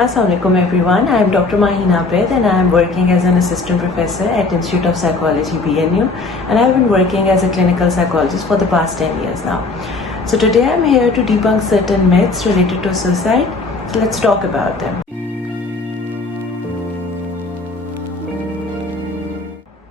Assalamualaikum everyone, I am Dr. Mahina Abed and I am working as an assistant professor at Institute of Psychology BNU, and I have been working as a clinical psychologist for the past 10 years now. So today I am here to debunk certain myths related to suicide. So let's talk about them.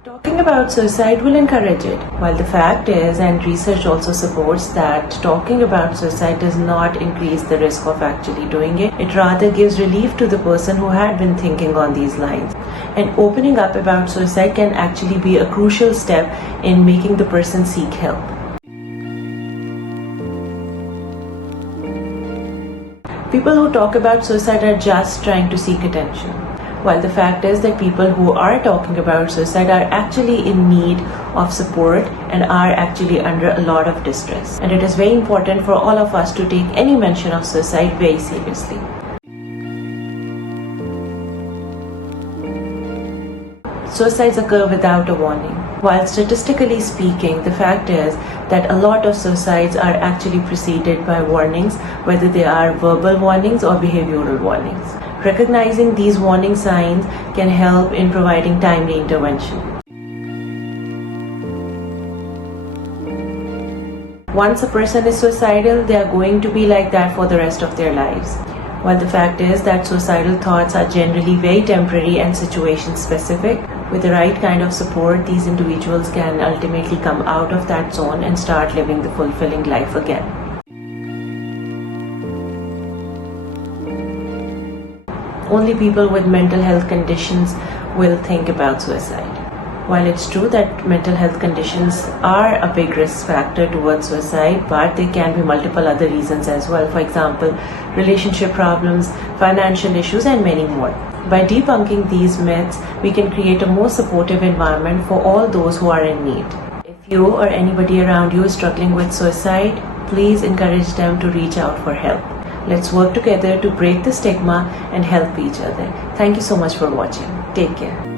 Talking about suicide will encourage it, while the fact is, and research also supports, that talking about suicide does not increase the risk of actually doing it. It rather gives relief to the person who had been thinking on these lines. And opening up about suicide can actually be a crucial step in making the person seek help. People who talk about suicide are just trying to seek attention, while the fact is that people who are talking about suicide are actually in need of support and are actually under a lot of distress. And it is very important for all of us to take any mention of suicide very seriously. Suicides occur without a warning. While statistically speaking, the fact is that a lot of suicides are actually preceded by warnings, whether they are verbal warnings or behavioral warnings. Recognizing these warning signs can help in providing timely intervention. Once a person is suicidal, they are going to be like that for the rest of their lives. While the fact is that suicidal thoughts are generally very temporary and situation specific, with the right kind of support, these individuals can ultimately come out of that zone and start living the fulfilling life again. Only people with mental health conditions will think about suicide. While it's true that mental health conditions are a big risk factor towards suicide, but there can be multiple other reasons as well. For example, relationship problems, financial issues, and many more. By debunking these myths, we can create a more supportive environment for all those who are in need. If you or anybody around you is struggling with suicide, please encourage them to reach out for help. Let's work together to break the stigma and help each other. Thank you so much for watching. Take care.